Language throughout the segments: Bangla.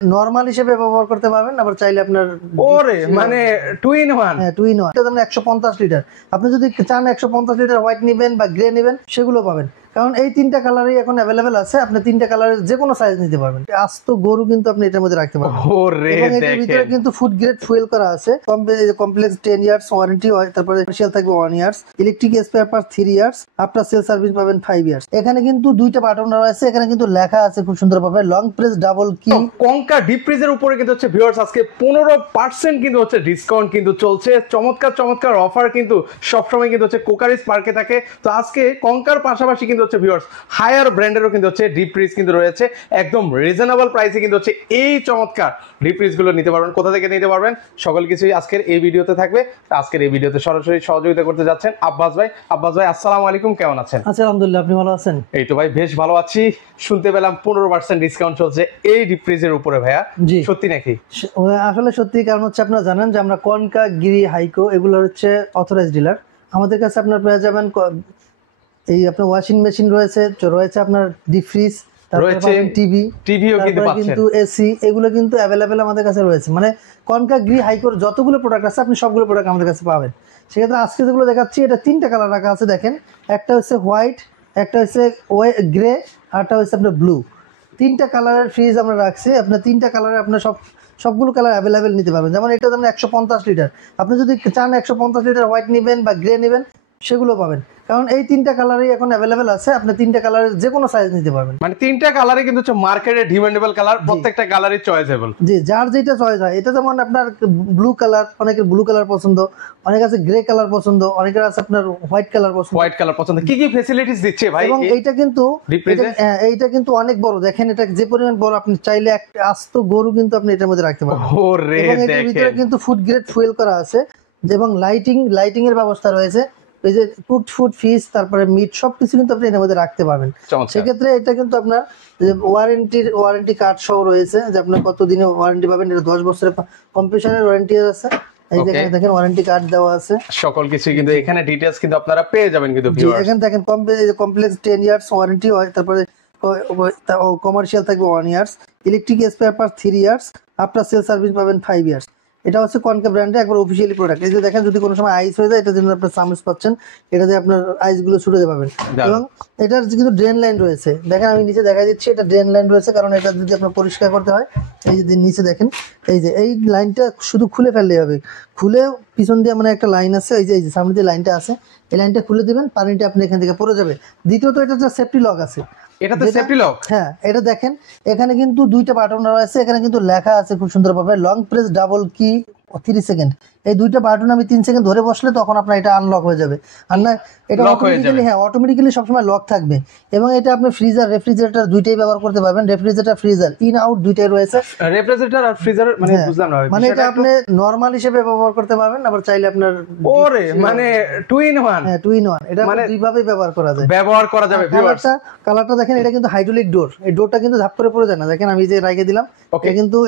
নরমাল হিসেবে ব্যবহার করতে পারবেন, আবার চাইলে আপনার ওরে মানে 2 in 1। হ্যাঁ 2 in 1। এটা 150 লিটার। আপনি যদি চান 150 লিটার হোয়াইট নেবেন বা গ্রে নেবেন সেগুলো পাবেন, কারণ এই তিনটা কালারই এখন অ্যাভেলেবেল আছে। আপনি তিনটা কালারের যে কোনো সাইজ নিতে পারবেন। আস্ত গরু কিন্তু আপনি এটার মধ্যে রাখতে পারবেন। ওরে এটার ভিতরে কিন্তু ফুড গ্রেড ফুয়েল করা আছে। কমপ্লেক্স 10 ইয়ার্স ওয়ারেন্টি হয়, তারপরে কমার্শিয়াল থাকবে 1 years, electric spare parts 3 years, after sale service পাবেন 5 ইয়ার্স। এখানে কিন্তু দুইটা বাটন রয়েছে, এখানে কিন্তু লেখা আছে খুব সুন্দরভাবে লং প্রেস ডাবল কি। কঙ্কা ডিপ ফ্রিজের উপরে কিন্তু হচ্ছে ভিউয়ার্স আজকে 15% কিন্তু হচ্ছে ডিসকাউন্ট কিন্তু চলছে। চমৎকার চমৎকার অফার কিন্তু সবসময় কিন্তু হচ্ছে কোকারিস পার্কে থাকে। তো আজকে কঙ্কার পাশাপাশি কিন্তু হচ্ছে ভিউয়ার্স হায়ার ব্র্যান্ডেরও কিন্তু হচ্ছে ডিপ ফ্রিজ কিন্তু রয়েছে, একদম রিজনেবল প্রাইসে কিন্তু হচ্ছে এই চমৎকার ডিপ ফ্রিজগুলো নিতে পারবেন। কোথা থেকে নিতে পারবেন সকল কিছুই আজকের এই ভিডিওতে থাকবে। আজকের এই ভিডিওতে সরাসরি সহযোগিতা করতে যাচ্ছেন আব্বাস ভাই। আব্বাস ভাই আসসালামু আলাইকুম, কেমন আছেন? আচ্ছা আলহামদুলিল্লাহ, আপনি ভালো আছেন? এই তো ভাই বেশ ভালো আছি। শুনতে পেলাম 15% ডিসকাউন্ট চলছে এই ডিপ ফ্রিজের উপরে ভাইয়া, জি সত্যি নাকি? আসলে সত্যি, কারণ হচ্ছে আপনারা জানেন যে আমরা কনকা, গিরি, হাইকো এগুলো হচ্ছে অথরাইজড ডিলার। আমাদের কাছে আপনার পেয়ে যাবেন এই আপনার ওয়াশিং মেশিন রয়েছে, আপনার ডিপ ফ্রিজ, টিভিও কিন্তু এসি, এগুলো কিন্তু অ্যাভেলেবেল আমাদের কাছে রয়েছে। মানে কনকা, গ্রি, হাইকোর যতগুলো প্রোডাক্ট আছে আপনি সবগুলো প্রোডাক্ট আমাদের কাছে পাবেন। সেক্ষেত্রে আজকে যেগুলো দেখাচ্ছি এটা তিনটা কালার রাখা আছে। দেখেন, একটা হচ্ছে হোয়াইট, একটা হচ্ছে গ্রে, আরটা হচ্ছে আপনার ব্লু। তিনটা কালারের ফ্রিজ আমরা রাখছি। আপনার তিনটা কালারে আপনার সবগুলো কালার অ্যাভেলেবেল নিতে পারবেন। যেমন এটা যেমন 150 লিটার। আপনি যদি চান 150 লিটার হোয়াইট নেবেন বা গ্রে নেবেন সেগুলো পাবেন, কারণ এই তিনটা কালারই এখন অ্যাভেলেবেল আছে। আপনি তিনটা কালারের যে কোনো সাইজ নিতে পারবেন। মানে তিনটা কালারই কিন্তু হচ্ছে মার্কেটে ডিমান্ডেবল কালার, প্রত্যেকটা কালারই চয়েসেবল। জি, যার যেটা চয়েস হয়। এটা যেমন আপনার ব্লু কালার, অনেকের ব্লু কালার পছন্দ, অনেক আছে গ্রে কালার পছন্দ, অনেকের আছে আপনার হোয়াইট কালার পছন্দ। কি কি ফ্যাসিলিটিস দিচ্ছে ভাই? এবং এইটা কিন্তু অনেক বড়। দেখেন এটা যে পরিমাণ বড়, আপনি চাইলে একটা আস্ত গরু কিন্তু আপনি এটার মধ্যে রাখতে পারবেন। ওরে এবং এটার ভিতরে কিন্তু ফুড গ্রেড ফুয়েল করা আছে এবং লাইটিং এর ব্যবস্থা রয়েছে। এই যে কুকড ফুড, ফিশ, তারপরে মিট সবকিছু কিন্তু আপনি এর মধ্যে রাখতে পারবেন। সেক্ষেত্রে এটা কিন্তু আপনার ওয়ারেন্টি কার্ড সহ রয়েছে, যে আপনার কতদিনের ওয়ারেন্টি পাবেন। এটা 10 বছরের কম্প্রেসারের ওয়ারেন্টি আছে। এই যে এখানে দেখেন ওয়ারেন্টি কার্ড দেওয়া আছে, সকল কিছু কিন্তু এখানে ডিটেইলস কিন্তু আপনারা পেয়ে যাবেন কিন্তু ভিউয়ার্স। এখানে দেখেন কমপ্লেক্স 10 ইয়ার্স ওয়ারেন্টি হয়, তারপরে কমার্শিয়াল থাকবে 1 years, electric spare parts 3 years, after sale service পাবেন 5 ইয়ার্স। এটা হচ্ছে কনকা ব্র্যান্ডের একবার অফিসিয়ালি প্রোডাক্ট। এই যে দেখেন, যদি কোনো সময় আইস হয়ে যায় এটার জন্য আপনার সামস পাচ্ছেন, এটাতে আপনার আইসগুলো ছুটে যেতে পারবেন। এবং এটার কিন্তু ড্রেন লাইন রয়েছে। দেখেন আমি নিচে দেখা দিচ্ছি, এটা ড্রেন লাইন রয়েছে, কারণ এটা যদি আপনার পরিষ্কার করতে হয়, এই যে নিচে দেখেন, এই লাইনটা শুধু খুলে ফেললেই হবে। খুলে পিছন দিয়ে মানে একটা লাইন আছে, এই যে সামনে যে লাইনটা আছে, এই লাইনটা খুলে দিবেন, পানিটা আপনি এখান থেকে পড়ে যাবে। দ্বিতীয়ত এটা যে সেফটি লক আছে, এটাতে সেফটি লক। হ্যাঁ, এটা দেখেন এখানে কিন্তু দুইটা বাটন রয়েছে। এখানে কিন্তু লেখা আছে খুব সুন্দরভাবে লং প্রেস ডাবল কি 3 সেকেন্ড। এই দুইটা বাটন আমি 3 সেকেন্ড ধরে বসলে তখন আপনার এটা আনলক হয়ে যাবে। আর না, এটা অটোমেটিক্যালি সবসময় লক থাকবে। এবং এটা আপনি ফ্রিজার, রেফ্রিজারেটর দুইটাই ব্যবহার করতে পারবেন। রেফ্রিজারেটর, ফ্রিজার ইন আউট দুইটাই রয়েছে। রেফ্রিজারেটর আর ফ্রিজার মানে বুঝলাম না, মানে এটা আপনি নরমাল হিসেবে ব্যবহার করতে পারবেন, আবার চাইলে আপনার ওরে মানে 2 in 1। হ্যাঁ 2 in 1। এটা মানে দুইভাবে ব্যবহার করা যাবে। কালারটা দেখেন, এটা কিন্তু হাইড্রোলিক ডোর। এই ডোরটা কিন্তু ধাপ করে পড়ে যায় না। দেখেন আমি যে রেখে দিলাম,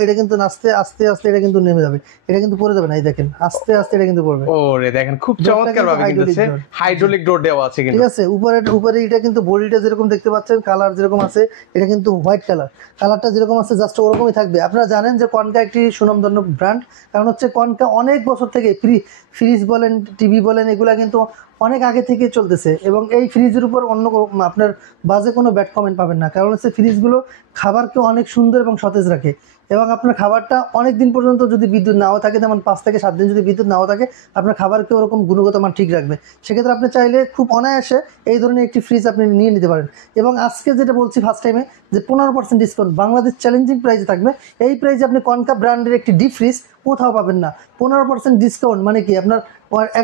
এটা কিন্তু আস্তে আস্তে এটা কিন্তু নেমে যাবে। এটা কিন্তু পড়ে যাবে না। এই দেখেন আস্তে আস্তে এটা কিন্তু পড়বে। ওরে দেখেন খুব চমৎকার ভাবে কিন্তু হাইড্রোলিক ডোর দেওয়া আছে কিন্তু। ঠিক আছে, উপরে এটা কিন্তু বডিটা যেরকম দেখতে পাচ্ছেন, কালার যেরকম আছে, এটা কিন্তু হোয়াইট কালারটা যেরকম আছে জাস্ট ওরকমই থাকবে। আপনারা জানেন যে কনকা একটি সুনামধন্য ব্র্যান্ড, কারণ হচ্ছে কনকা অনেক বছর থেকে ফ্রিজ বলেন, টিভি বলেন, এগুলা কিন্তু অনেক আগে থেকে চলতেছে। এবং এই ফ্রিজের উপর অন্য আপনার বাজে কোনো ব্যাড কমেন্ট পাবেন না, কারণ হচ্ছে ফ্রিজগুলো খাবারকে অনেক সুন্দর এবং সতেজ রাখে। এবং আপনার খাবারটা অনেক দিন পর্যন্ত যদি বিদ্যুৎ নাও থাকে, যেমন 5 থেকে 7 দিন যদি বিদ্যুৎ নাও থাকে, আপনার খাবারকে ওরকম গুণগত মান ঠিক রাখবে। সেক্ষেত্রে আপনি চাইলে খুব অনায়াসে এই ধরনের একটি ফ্রিজ আপনি নিয়ে নিতে পারেন। এবং আজকে যেটা বলছি ফার্স্ট টাইমে, যে 15% ডিসকাউন্ট বাংলাদেশ চ্যালেঞ্জিং প্রাইসে থাকবে। এই প্রাইসে আপনি কনকা ব্র্যান্ডের একটি ডিপ ফ্রিজ কোথাও পাবেন না। 15% ডিসকাউন্ট মানে কি, আপনার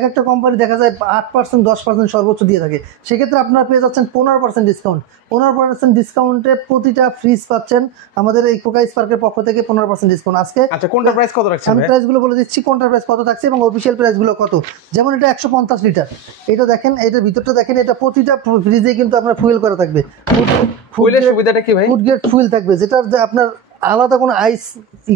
একটা কোম্পানি দেখা যায় 8%, 10% সর্বোচ্চ দিয়ে থাকে। সেক্ষেত্রে আপনারা পেয়ে যাচ্ছেন 15% ডিসকাউন্ট। 15% ডিসকাউন্টে প্রতিটা ফ্রিজ পাচ্ছেন আমাদের এই কোকারিস পার্কের পক্ষ থেকে 15% ডিসকাউন্ট। আজকে আচ্ছা, কোনটা প্রাইস কত রাখছেন? আমি প্রাইসগুলো বলে দিচ্ছি, কোনটার প্রাইস কত থাকছে এবং অফিশিয়াল প্রাইসগুলো কত। যেমন এটা 150 লিটার। এটা দেখেন, এটার ভিতরটা দেখেন, এটা প্রতিটা ফ্রিজে কিন্তু আপনার ফুয়েল করা থাকবে। ফুয়েলের সুবিধাটা কি ভাই? ফুড গ্রেড ফুয়েল থাকবে, যেটা আপনার আলাদা কোনো আইস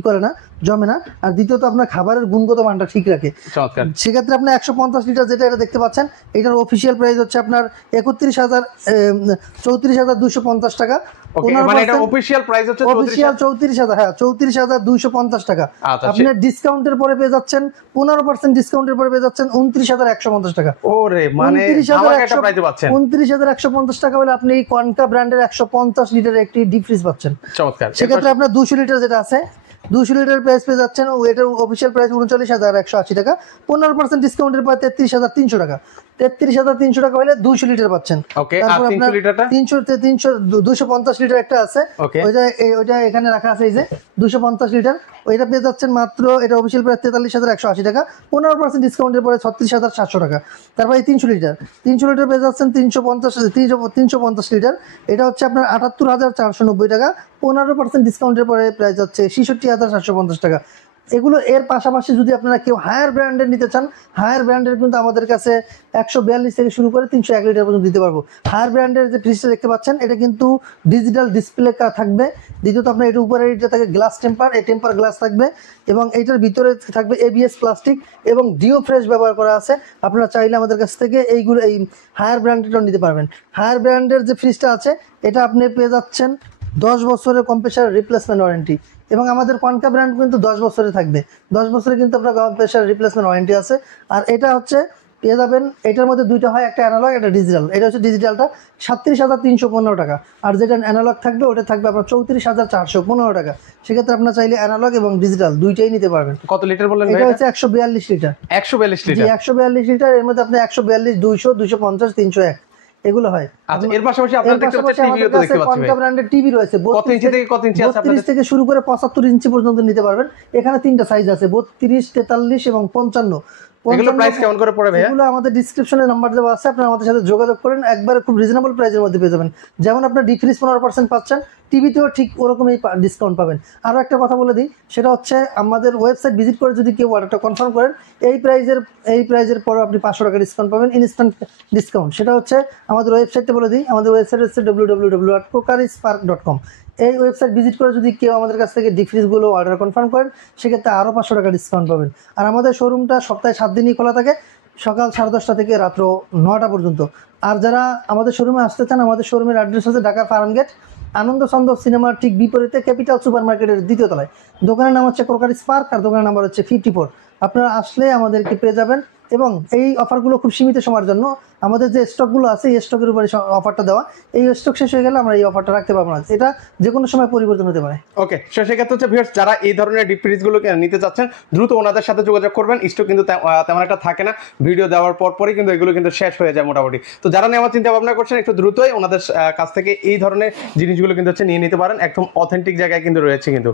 করে না, জমে না, আর দ্বিতীয়ত আপনার খাবারের গুণগত মানটা ঠিক রাখে। চমৎকার। সেক্ষেত্রে আপনি 150 লিটার যেটা এটা দেখতে পাচ্ছেন, এটার অফিসিয়াল প্রাইস হচ্ছে আপনার 34,250 টাকা। ওকে, মানে এটা অফিশিয়াল প্রাইস হচ্ছে অফিসিয়াল 34,000, হ্যাঁ 34,250 টাকা। আচ্ছা, আপনার ডিসকাউন্টের পরে পেয়ে যাচ্ছেন 15% ডিসকাউন্টের পরে পেয়ে যাচ্ছেন 29,150 টাকা। ওরে মানে ধামাকা একটা প্রাইসে পাচ্ছেন। 29,150 টাকা হলে আপনি কনকা ব্র্যান্ডের 150 লিটারের একটি ডিপ ফ্রিজ পাচ্ছেন। চমৎকার। সেক্ষেত্রে আপনার 200 লিটার যেটা আছে, 200 লিটার প্রাইস পেয়ে যাচ্ছেন, এটার অফিসিয়াল প্রাইস 39,180 টাকা। 15% ডিসকাউন্টের পর 33,300 টাকা। 33,300 টাকা হলে 200 লিটার পাচ্ছেন। ওকে, আর 300 লিটারটা 250 লিটার একটা আছে, ওইটা এখানে রাখা আছে, এই যে 250 লিটার, ওইটা পেয়ে যাচ্ছেন মাত্র, এটা অফিসিয়াল প্রাইস 43,180 টাকা। 15% ডিসকাউন্টের পরে 36,700 টাকা। তারপরে 300 লিটার পেয়ে যাচ্ছেন 350 লিটার, এটা হচ্ছে আপনার 78,490 টাকা। 15% ডিসকাউন্টের পরে প্রাইস হচ্ছে 66,750 টাকা। এগুলো এর পাশাপাশি যদি আপনারা কেউ হায়ার ব্র্যান্ডের নিতে চান, হায়ার ব্র্যান্ডের কিন্তু আমাদের কাছে 142 থেকে শুরু করে 301 লিটার পর্যন্ত দিতে পারবো। হায়ার ব্র্যান্ডের যে ফ্রিজটা দেখতে পাচ্ছেন, এটা কিন্তু ডিজিটাল ডিসপ্লে থাকবে। দ্বিতীয়ত আপনার এটার উপরে এটা থাকে গ্লাস টেম্পার, এই টেম্পার গ্লাস থাকবে, এবং এইটার ভিতরে থাকবে ABS প্লাস্টিক এবং ডিও ফ্রেশ ব্যবহার করা আছে। আপনারা চাইলে আমাদের কাছ থেকে এই হায়ার ব্র্যান্ডেরটাও নিতে পারবেন। হায়ার ব্র্যান্ডের যে ফ্রিজটা আছে, এটা আপনি পেয়ে যাচ্ছেন 10 বছরের কম্প্রেসার রিপ্লেসমেন্ট ওয়ারেন্টি, এবং আমাদের কনকা ব্র্যান্ড কিন্তু 10 বছরে থাকবে। 10 বছরে কিন্তু আপনার কম্প্রেসার রিপ্লেসমেন্ট ওয়ারেন্টি আছে। আর এটা হচ্ছে পেয়ে যাবেন, এটার মধ্যে দুইটা হয়, একটা অ্যানালগ, একটা ডিজিটাল। এটা হচ্ছে ডিজিটালটা 37,315 টাকা, আর যেটা অ্যানালগ থাকবে ওটা থাকবে আপনার 34,415 টাকা। সেক্ষেত্রে আপনার চাইলে অ্যানালগ এবং ডিজিটাল দুইটাই নিতে পারবেন। কত লিটার বললেন? এটা হচ্ছে 142 লিটার। 142 লিটার? 142 লিটার। এর মধ্যে আপনি 142, 200, 250, 301 এগুলো হয়। আচ্ছা, এর পাশাপাশি আপনারা দেখতে পাচ্ছেন টিভিও তো দেখতে পাচ্ছি। কনকা ব্র্যান্ডের টিভি রয়েছে, কত ইঞ্চি থেকে কত ইঞ্চি আছে আপনাদের? 32 থেকে শুরু করে 75 ইঞ্চি পর্যন্ত নিতে পারবেন। এখানে তিনটা সাইজ আছে, 32, 43 এবং 55। এগুলো প্রাইস কেমন করে পড়ে ভাইয়া? এগুলো আমাদের ডেসক্রিপশনে নাম্বার দেওয়া আছে, আপনারা আমাদের সাথে যোগাযোগ করেন, একবারে খুব রিজনেবল প্রাইসের মধ্যে পেয়ে যাবেন। যেমন আপনার ডিপ ফ্রিজ 15% পাচ্ছেন, টিভিতেও ঠিক ওরকমই ডিসকাউন্ট পাবেন। আরও একটা কথা বলে দিই, সেটা হচ্ছে আমাদের ওয়েবসাইট ভিজিট করে যদি কেউ অর্ডারটা কনফার্ম করেন, এই প্রাইজের পরে আপনি 500 টাকা ডিসকাউন্ট পাবেন, ইনস্ট্যান্ট ডিসকাউন্ট। সেটা হচ্ছে আমাদের ওয়েবসাইটটা বলে দিই, আমাদের ওয়েবসাইট হচ্ছে www.cokarispark.com। এই ওয়েবসাইট ভিজিট করে যদি কেউ আমাদের কাছ থেকে ডিপ ফ্রিজগুলো অর্ডার কনফার্ম করেন, সেক্ষেত্রে আরও 500 টাকা ডিসকাউন্ট পাবেন। আর আমাদের শোরুমটা সপ্তাহে 7 দিনই খোলা থাকে, সকাল 10:30 থেকে রাত্র 9টা পর্যন্ত। আর যারা আমাদের শোরুমে আসতে চান, আমাদের শোরুমের অ্যাড্রেস হচ্ছে ঢাকা ফার্ম গেট, আনন্দ সন্দেহ সিনেমার ঠিক বিপরীতে ক্যাপিটাল সুপার মার্কেটের 2য় তলায়। দোকানের নাম হচ্ছে ক্রোকারিস পার্ক, আর দোকানের নাম্বার হচ্ছে 54। আপনারা আসলে আমাদেরকে পেয়ে যাবেন, এবং এই অফারগুলো খুব সীমিত সময়ের জন্য। আমাদের যে স্টকগুলো আছে, এই স্টকের উপরে অফারটা দেওয়া, এই স্টক শেষ হয়ে গেলে আমরা এই অফারটা রাখতে পারবো না, এটা যে কোনো সময় পরিবর্তন হতে পারে। ওকে, সেক্ষেত্রে হচ্ছে ভিউয়ার্স, যারা এই ধরনের ডিপ ফ্রিজগুলো নিতে চাচ্ছেন, দ্রুত ওনাদের সাথে যোগাযোগ করবেন। স্টক কিন্তু তেমন একটা থাকে না, ভিডিও দেওয়ার পরই কিন্তু এগুলো কিন্তু শেষ হয়ে যায় মোটামুটি। তো যারা নেওয়ার চিন্তা ভাবনা করছেন, একটু দ্রুতই ওনাদের কাছ থেকে এই ধরনের জিনিসগুলো কিন্তু হচ্ছে নিয়ে নিতে পারেন। একদম অথেন্টিক জায়গায় কিন্তু রয়েছে কিন্তু।